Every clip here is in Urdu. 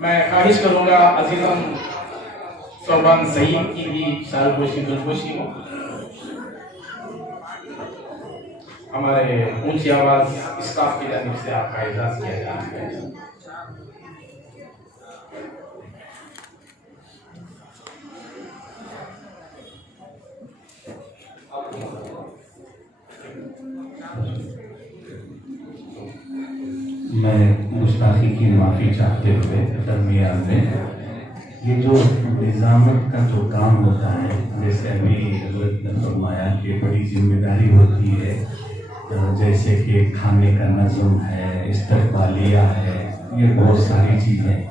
میں خواہش کروں گا عزیزم صوبان سعید کی بھی سال گوشی دلگوشی ہو. ہمارے اونچی آواز اسٹاف کی جانب سے آپ کا اعزاز کیا جاتا ہے. میں گستاخی کی معافی چاہتے ہوئے درمیان میں یہ جو نظامت کا جو کام ہوتا ہے، جیسے ابھی حضرت نے فرمایا کہ بڑی ذمہ داری ہوتی ہے، جیسے کہ کھانے کا نظم ہے، استقبالیہ ہے، یہ بہت ساری چیزیں،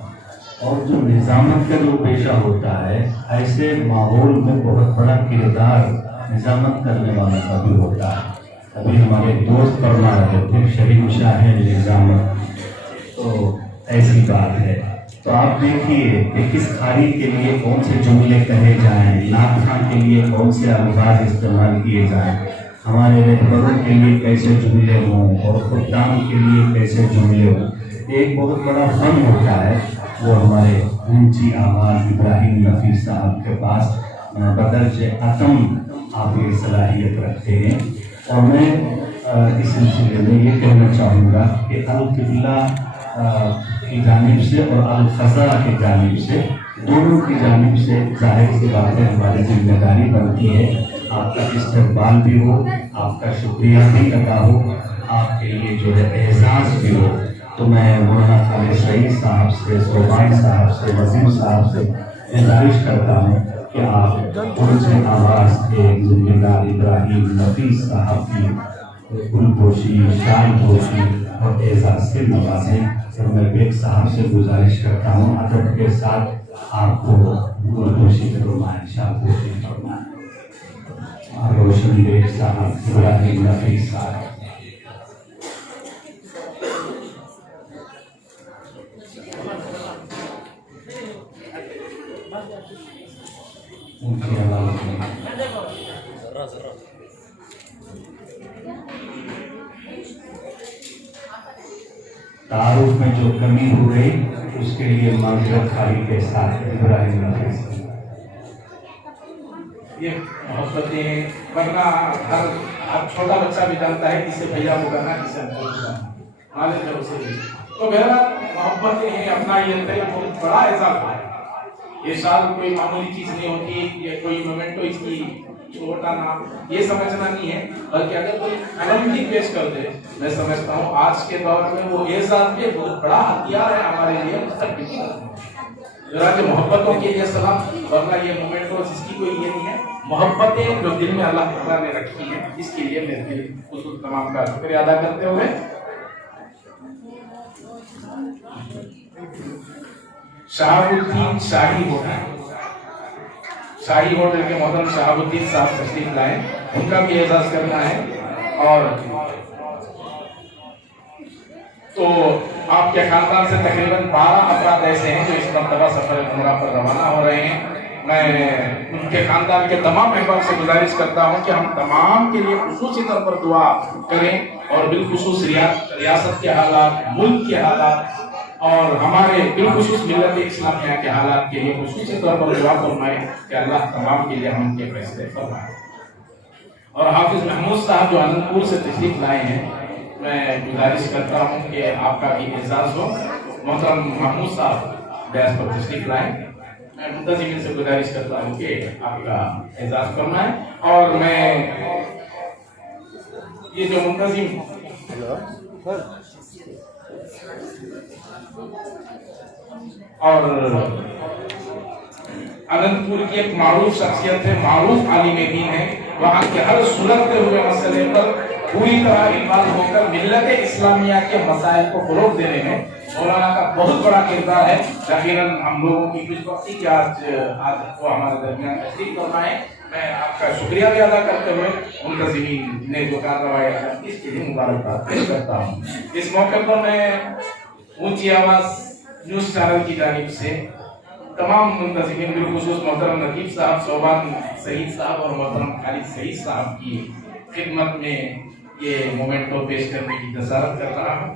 اور جو نظامت کا جو پیشہ ہوتا ہے ایسے ماحول میں بہت بڑا کردار نظامت کرنے والوں کا بھی ہوتا ہے. ابھی ہمارے دوست فرما رہے تھے شہنشاہ نظامت، تو ایسی بات ہے. تو آپ دیکھیے کہ کس کھاری کے لیے کون سے جملے کہے جائیں، نعت خواں کے لیے کون سے الفاظ استعمال کیے جائیں، ہمارے رہبروں کے لیے کیسے جملے ہوں اور خدام کے لیے کیسے جملے ہوں. ایک بہت بڑا فن ہوتا ہے وہ ہمارے اونچی آواز ابراہیم نفیس صاحب کے پاس بدرج عتم آپ یہ صلاحیت رکھتے ہیں. اور میں اس سلسلے میں یہ کہنا چاہوں گا کہ القبلہ کی جانب سے اور الخزا کی جانب سے، دونوں کی جانب سے ظاہر سی بات ہے ہماری ذمہ داری بنتی ہے. آپ کا استقبال بھی ہو، آپ کا شکریہ بھی ادا ہو، آپ کے لیے جو ہے اعزاز بھی ہو. تو میں مولانا خالد سعید صاحب سے، صوبان صاحب سے، وزیر صاحب سے گزارش کرتا ہوں کہ آپ اونچی آواز کے ذمہ دار ابراہیم نفیس صاحب کی گل پوشی، شال پوشی اور اعزاز سے نوازیں. اور میں بیگ صاحب سے گزارش کرتا ہوں ادب کے ساتھ آپ کو گل پوشی فرمائیں، شال پوشی فرمائیں. روشن بیگ صاحب، ابراہیم نفیس صاحب. اونچی آواز میں تعارف میں جو کمی ہو گئی اس کے لیے معذرت خواہی کے ساتھ ابراہیم نفیس. یہ محبتیں، ورنہ ہر چھوٹا بچہ بھی جانتا ہے کسے بھیا بلانا، کسے ابو بلانا، مالک ہے اسے بھی. تو بہرحال محبتیں ہیں، اپنا یہ بہت بڑا اعزاز ہے. یہ سال کوئی معمولی چیز نہیں ہوتی، یہ کوئی مومنٹو اس کی چھوٹا نام یہ سمجھنا نہیں ہے، بلکہ اگر کوئی علامتی پیش کر دے، میں سمجھتا ہوں آج کے دور میں وہ اعزاز بھی بہت بڑا ہتھیار ہے ہمارے لیے مستقبل کی. ذرا کہ محبتوں کے لیے سلام، ورنہ یہ مومنٹو اس کی کوئی یہ نہیں ہے. محبتیں جو دل میں اللہ تعالیٰ نے رکھی ہیں، اس کے لیے میں دل خصوص تمام کا شکریہ ادا کرتے ہوئے شہاب الدین شاہی ہوٹل کے محترم شہاب الدین صاحب تشریف لائے، ان کا بھی اعزاز کرنا ہے. اور تو آپ کے خاندان سے تقریباً 12 افراد ایسے ہیں جو اس مرتبہ سفر عمرہ پر روانہ ہو رہے ہیں. میں ان کے خاندان کے تمام احباب سے گزارش کرتا ہوں کہ ہم تمام کے لیے خصوصی طور پر دعا کریں، اور بالخصوص ریاست کے حالات، ملک کے حالات اور ہمارے بالخصوص ملت اسلامیہ کے حالات کے لیے خصوصی طور پر دعا فرمائیں کہ اللہ تمام کے لیے ہم کے فیصلے فرمائے. اور حافظ محمود صاحب جو آنند پور سے تشریف لائے ہیں، میں گزارش کرتا ہوں کہ آپ کا بھی اعزاز ہو. محترم محمود صاحب ڈیس پر تشریف لائیں. میں منتظمین سے گزارش کرتا ہوں کہ آپ کا اعزاز فرمائیں. اور میں یہ جو منتظم اور آنند پور کی ایک معروف شخصیت ہے، معروف عالم دین ہے، وہاں کے ہر سلگتے ہوئے مسئلے پر پوری طرح انوالو ہو کر ملت اسلامیہ کے مسائل کو فروغ دینے میں مولانا کا بہت بڑا کردار ہے. یقیناً ہم لوگوں کی خوش بختی کہ آج وہ ہمارے درمیان تشریف فرمائے. میں آپ کا شکریہ بھی ادا کرتے ہوئے منتظمین نے جو کارروائی کی اس کے لیے مبارکباد پیش کرتا ہوں. اس موقع پر میں اونچی آواز نیوز چینل کی جانب سے تمام منتظمین بالخصوص محترم نقیب صاحب، صوبان سعید صاحب اور محترم خالد سعید صاحب کی خدمت میں یہ مومنٹو پیش کرنے کی جسارت کر رہا ہوں.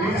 20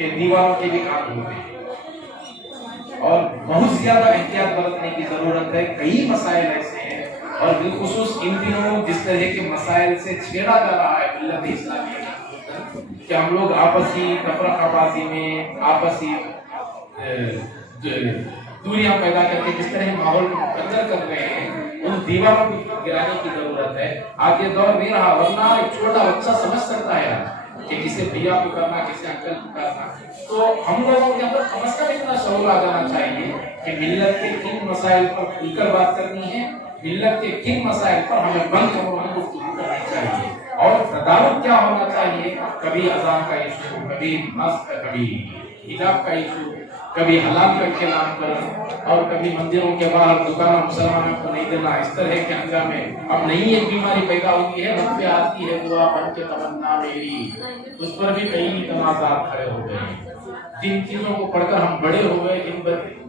کہ دیواروں کے بھی کام ہوتے ہیں اور بہت زیادہ احتیاط برتنے کی ضرورت ہے. کئی مسائل ایسے ہیں اور بالخصوص ان دنوں جس طرح کے مسائل سے چھیڑا جا رہا ہے ملت اسلامیہ کہ ہم لوگ آپسی تفرقہ بازی میں آپسی دوریاں پیدا کر کے جس طرح ماحول کو مقدر کر رہے ہیں ان دیواروں کو گرانے کی ضرورت ہے. آگے دور نہیں رہا ورنہ ایک چھوٹا بچہ سمجھ سکتا ہے کہ کسے بھیا کو کرنا کسے انکل کو کرنا. تو ہم لوگوں کے اندر کم از کم اتنا شعور آ جانا چاہیے کہ ملت کے کن مسائل پر کھل کر بات کرنی ہے, ملت کے کن مسائل پر ہمیں بند گفتگو کرنی چاہیے اور تدارک کیا ہونا چاہیے. کبھی اذان کا ایشو, کبھی نصب, کبھی حجاب کا ایشو, کبھی حلال کا کلام کرنا اور کبھی مندروں کے باہر دکانوں مسلمانوں کو نہیں دینا. اس طرح کے ہنگامے اب نئی ایک بیماری پیدا ہوئی ہے, رب پہ آتی ہے دعا بن کے تمنا میری, اس پر بھی کئی تنازعات کھڑے ہو گئے ہیں. جن چیزوں کو پڑھ کر ہم بڑے ہوئے,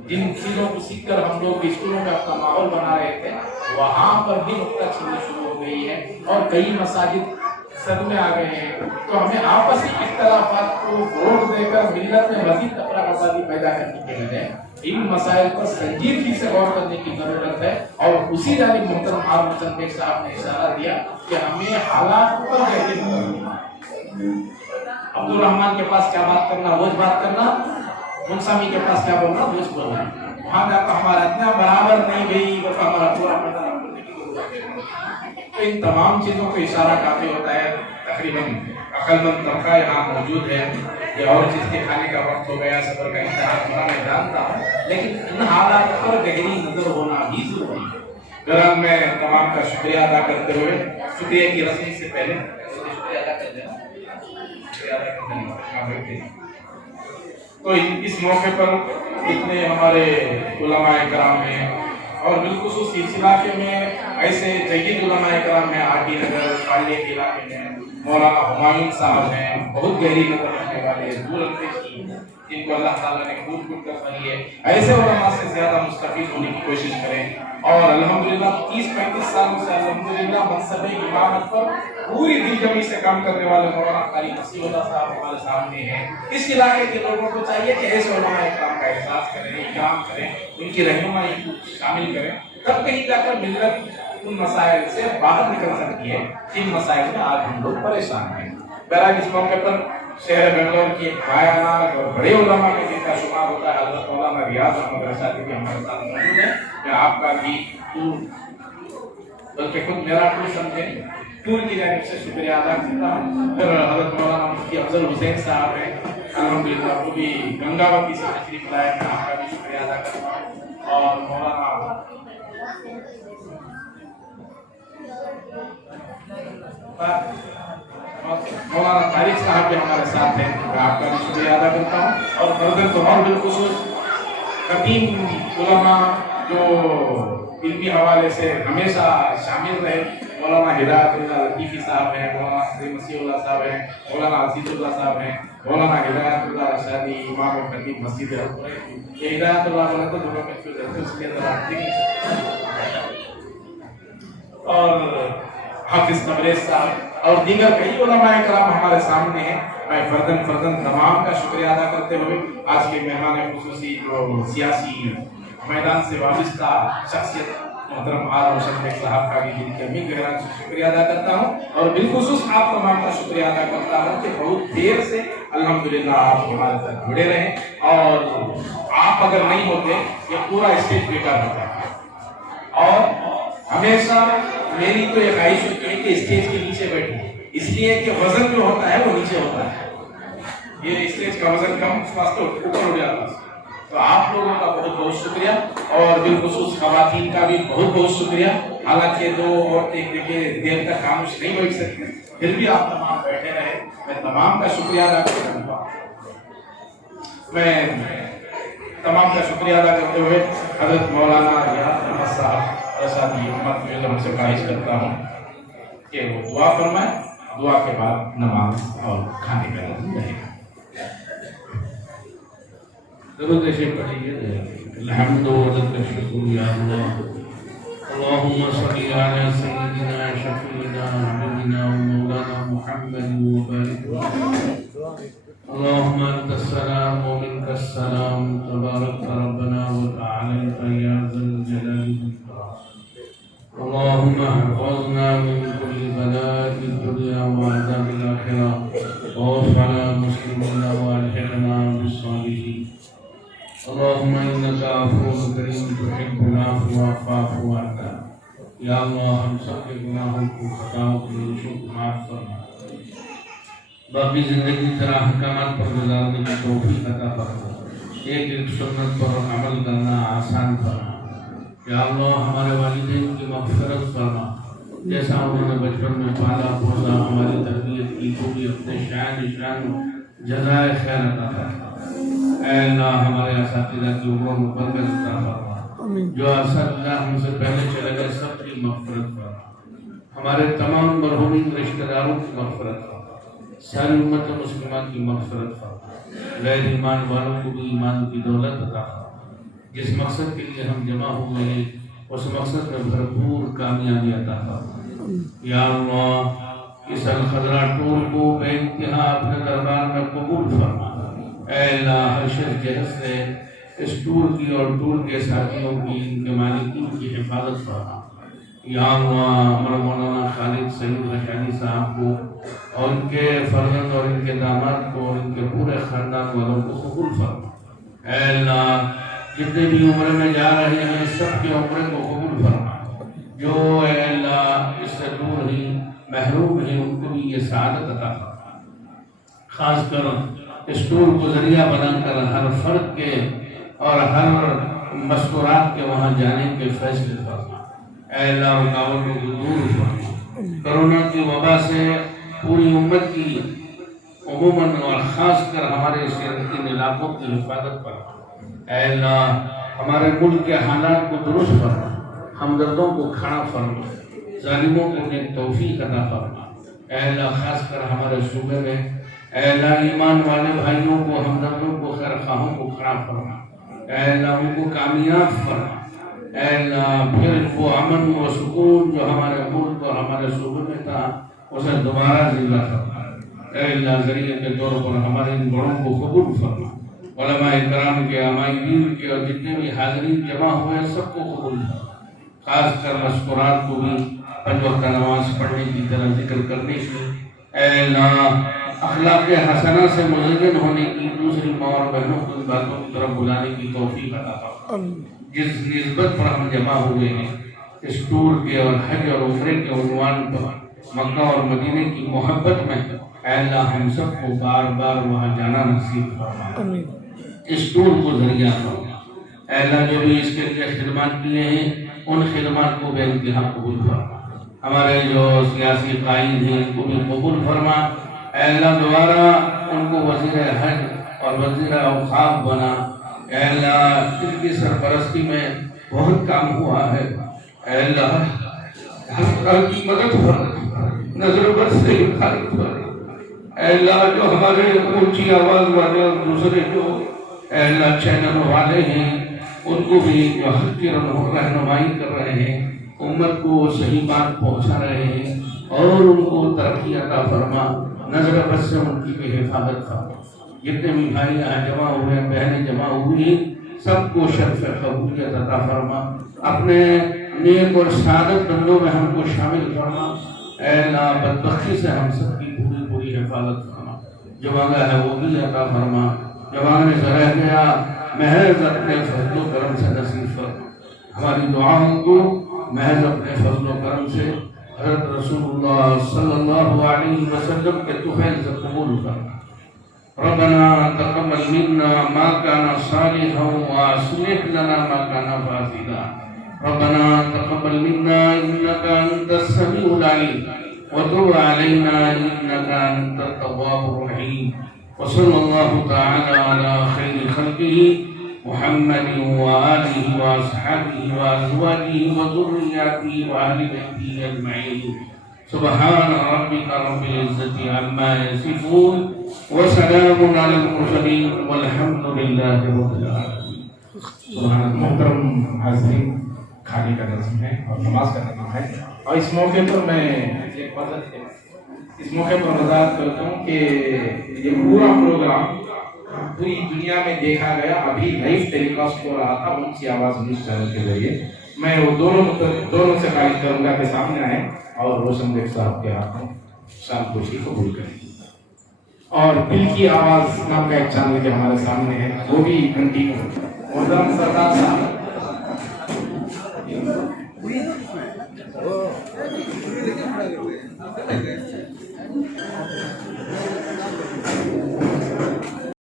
جن چیزوں کو سیکھ کر ہم لوگ اسکولوں میں اپنا ماحول بنا رہے تھے, وہاں پر بھی نقطہ چینی شروع ہو گئی ہے اور کئی مساجد صدمے آ گئے ہیں. تو ہمیں آپسی اختلافات کو فروغ دے کر ملت میں مزید تفرقہ بازی پیدا کرنے کے بجائے ان مسائل پر سنجیدگی سے غور کرنے کی ضرورت ہے. اور اسی جانب محترم عام حسن بیگ صاحب نے اشارہ دیا کہ ہمیں حالات پر یقین کرنا. عبد الرحمان کے پاس کیا بات کرنا وہ بات کرنا, منصامی کے پاس کیا بولنا وہ بولنا. وہاں جا کر ہمارا اتنا برابر نہیں گئی بس ہمارا پورا پتہ. تو ان تمام چیزوں کو اشارہ کافی ہوتا ہے. تقریباً عقل مند طبقہ یہاں موجود ہے. یہ اور چیز کے کھانے کا وقت ہو گیا, سفر کا امتحان ہونا میں جانتا ہوں, لیکن ان حالات پر گہری نظر ہونا بھی ضروری ہے. بہرحال میں تمام کا شکریہ ادا کرتے ہوئے شکریہ کی رسمی سے پہلے تو اس موقع پر اتنے ہمارے علماء کرام ہیں اور بالخصوص اس علاقے میں ایسے جدید علماء کرام ہیں. آٹی نگر پانڈے کے علاقے میں مولانا ہمایوں صاحب ہیں, بہت گہری نظر رکھنے والے, دور اندیش کی, جن کو اللہ تعالیٰ نے خود خود کر بنی ہے. ایسے علماء سے زیادہ مستفید ہونے کی کوشش کریں. اور الحمدللہ 30-35 سالوں سے الحمدللہ منصب امامت پر پوری دل جمی سے کام کرنے والے مولانا قاری مسیح اللہ صاحب ہمارے سامنے ہیں. اس علاقے کے لوگوں کو چاہیے کہ ایسے علماء کرام کا احساس کریں, اکرام کریں, ان کی رہنمائی کو شامل کریں, تب کہیں جا کر ملت ان مسائل سے باہر نکل سکتی ہے جن مسائل میں آج ہم لوگ پریشان ہیں. بہرحال اس موقع پر شہر بنگلور کی ایک بھائیانہ اور بڑے علماء کے جن کا شمار ہوتا ہے حضرت مولانا ریاض احمد رشادی بھی ہمارے ساتھ موجود ہیں. میں آپ کا بھی بلکہ خود میرا ٹور سمجھیں ٹور کی جانب سے شکریہ ادا کرتا ہوں. پھر حضرت مولانا مفتی افضل حسین صاحب ہیں, الحمدللہ وہ بھی گنگاوتی سے تشریف لائے, میں آپ کا بھی شکریہ ادا کرتا ہوں. اور مولانا طارق صاحب بھی ہمارے ساتھ ہیں, میں آپ کا بھی شکریہ ادا کرتا ہوں. اور فردن تو اور بالخصوص قدیم علماء جو علمی حوالے سے ہمیشہ شامل رہے, مولانا ہدایت اللہ لطیفی صاحب ہیں, مولانا قاری مسیح اللہ صاحب ہیں, مولانا عزیز اللہ صاحب ہیں, مولانا ہدایت اللہ رشادی امام و خطیب مسجد ہے. یہ ہدایت اللہ والا تو دونوں کنفیوز رہتے ہیں, اس کے اندر آپ دیکھ اور حافظ تبریز صاحب اور دیگر کئی علماء کرام ہمارے سامنے ہیں. میں فردن تمام کا شکریہ ادا کرتے ہوئے آج کے مہمان خصوصی جو سیاسی میدان سے وابستہ شخصیت محترم عالم روشن بیگ صاحب کا بھی دل کے امین گہران سے شکریہ ادا کرتا ہوں. اور بالخصوص آپ تمام کا شکریہ ادا کرتا ہوں کہ بہت دیر سے الحمدللہ آپ ہمارے ساتھ جڑے رہے, اور آپ اگر نہیں ہوتے یہ پورا اسٹیج بیکار ہوتا. اور ہمیشہ میری تو یہ خواہش ہوتی ہے کہ اسٹیج کے نیچے بیٹھے, اس لیے کہ وزن جو ہوتا ہے وہ نیچے ہوتا ہے. یہ اسٹیج کا وزن کم, اس واسطے اوپر ہو جاتا ہے. تو آپ لوگوں کا بہت بہت شکریہ, اور بالخصوص خواتین کا بھی بہت بہت شکریہ. حالانکہ دو عورتیں دیکھیں دیر تک خاموش نہیں بیٹھ سکتے, پھر بھی آپ تمام بیٹھے رہے. میں تمام کا شکریہ ادا کرتا ہوں. میں تمام کا شکریہ ادا کرتے ہوئے حضرت مولانا ریاض احمد صاحب رشادی امت میں ہم سے خواہش کرتا ہوں کہ وہ دعا فرمائیں. دعا کے بعد نماز اور کھانے کا نظم رہے گا. درود شریف پڑھیے. الحمد للہ شکر یا اللہ. اللهم صل على سيدنا شفيعنا حبيبنا ومولانا محمد وبارك اللهم انت السلام ومنك السلام تبارك ربنا وتعالى يا ذا الجلال والاكرام. اللهم احفظنا من كل بلاء الدنيا وعذاب الاخره ووفقنا مسلمين والحقنا بالصالحين. اللهم انك عفو كريم تحب العفو فاعف عنا. یا اللہ ہم سب کے گناہوں کو خطاؤں کو دوشوں کو معاف فرما. باقی زندگی تیرا احکامات پر گزارنے کی توفیق عطا فرما. ایک ایک سنت پر عمل کرنا آسان فرما. یا اللہ ہمارے والدین کی مغفرت فرما. جیسا انہوں نے بچپن میں پالا پوسا ہماری تربیت کی تو بھی اپنے شان جزائے خیر عطا فرما. اے اللہ ہمارے اساتذہ کی عمروں میں برکت عطا فرما. جو اساتذہ ہم سے پہلے چلے گئے سب کی مغفرت فرما. ہمارے تمام مرحومین رشتہ داروں کی مغفرت فرما. ساری امت مسلمہ کی مغفرت فرما. غیر ایمان والوں کو بھی ایمان کی دولت عطا فرما. جس مقصد کے لیے ہم جمع ہوئے ہیں اس مقصد میں بھرپور کامیابی عطا فرما. یا اللہ اس الخضرا ٹور کو بے انتہا اپنے دربار میں قبول فرما. اے اللہ ہر شخص جہد سے اس ٹور کی اور ٹور کے ساتھیوں کی ان کے مالکین کی حفاظت فرما. یا اللہ ہمارا مولانا خالد سعید رشانی صاحب کو اور ان کے فرزند اور ان کے داماد کو اور ان کے پورے خاندان والوں کو قبول فرما. اے اللہ جتنے بھی عمرے میں جا رہے ہیں سب کے عمرے کو قبول فرما. جو اے اللہ اس سے دور ہی محروم ہیں ان کو بھی یہ سعادت عطا فرما. خاص کر اس ٹور کو ذریعہ بنا کر ہر فرد کے اور ہر مستورات کے وہاں جانے کے فیصلے فرما. اے اللہ رکاوٹوں کو دور فرما. کرونا کی وبا سے پوری امت کی عموماً اور خاص کر ہمارے سیرتین علاقوں کی حفاظت فرما. اے اللہ ہمارے ملک کے حالات کو درست فرما. ہمدردوں کو کھڑا فرما. ظالموں کو نیک توفیق عطا فرما. اے اللہ خاص کر ہمارے صوبے میں اے اللہ ایمان والے بھائیوں کو ہمدردوں کو خیر خواہوں کو کھڑا فرما. اے اللہ ان کو کامیاب فرما. اے اللہ پھر وہ امن و سکون جو ہمارے ملک اور ہمارے صوبے میں تھا اسے دوبارہ زندہ فرما. اے اللہ ذریعے کے طور پر ہمارے ان بڑوں کو قبول فرما. علماء کرام کے عمائدین کے اور جتنے بھی حاضرین جمع ہوئے سب کو قبول فرما. خاص کر مذکورات کو بھی پنج وقت نماز پڑھنے کی طرح ذکر کرنے کی. اے اللہ اخلاق حسنہ سے مزین ہونے کی دوسری ماں اور بہنوں کو ان باتوں کی طرف بلانے کی توفیق عطا فرما. جس نسبت پر ہم جمع ہوئے ہیں اس ٹور کے اور حج اور عمرے کے عنوان پر مکہ اور مدینے کی محبت میں اے اللہ ہم سب کو بار بار وہاں جانا نصیب فرما. اس ٹور کو ذریعہ فرما. اے اللہ جو بھی اس کے لیے خدمات کیے ہیں ان خدمات کو بے انتہا قبول فرما. ہمارے جو سیاسی قائد ہیں ان کو بھی قبول فرما. اے اللہ دوبارہ ان کو وزیر حج اور وزیر اوقاف بنا. اے اللہ ان کی سرپرستی میں بہت کام ہوا ہے. اے اللہ ہر طرح کی مدد فرما. نظر بد سے حفاظت فرما. اے اللہ جو ہمارے اونچی آواز والے اور دوسرے جو اے اللہ چینل والے ہیں ان کو بھی جو حق کی رہنمائی کر رہے ہیں امت کو صحیح بات پہنچا رہے ہیں اور ان کو ترقی عطا فرما. نظر بد سے ان کی بھی حفاظت فرما. جتنے بھی بھائی یہاں جمع ہوئے ہیں بہنیں جمع ہوئی سب کو شرف قبولیت عطا فرما. اپنے نیک اور سعادت بندوں میں ہم کو شامل فرما. اے اللہ بدبختی سے ہم سب کی پوری حفاظت فرما. جو مانگا ہے وہ بھی عطا فرما. جو مانگنے سے رہ گیا محض اپنے فضل و کرم سے نصیب فرما. ہماری دعاؤں کو محض اپنے فضل و کرم سے حضرت رسول اللہ صلی اللہ علیہ وسلم کے طفیل سے قبول کرنا. ربنا تقبل منا ما كان صالحا واصلح لنا ما كان فاسدا. ربنا تقبل منا انك انت السميع العليم وتب علينا انك انت التواب الرحيم. وصلى الله تعالى على خير خلقه محمد وآله وأصحابه وأزواجه وذرياته وأهل بيته أجمعين. سبحان ربك رب العزة عما يصفون وسلام على المرسلين والحمد لله رب العالمين. محترم حاضرین کھانے کا نظم ہے اور نماز کا نظم ہے. اور اس موقع پر میں اس موقع پر وضاحت کرتا ہوں کہ یہ پورا پروگرام پوری دنیا میں دیکھا گیا، ابھی لائیو ٹیلی کاسٹ ہو رہا تھا ان کی آواز نیوز چینل کے ذریعے. میں وہ دونوں سے خواہش کروں گا کہ سامنے آئیں اور روشن بیگ صاحب کے ہاتھوں شان خوشی قبول کریں. اور دل کی آواز نام کا ایک چینل کے ہمارے سامنے ہے، وہ بھی کنٹینیو. محترم سردار صاحب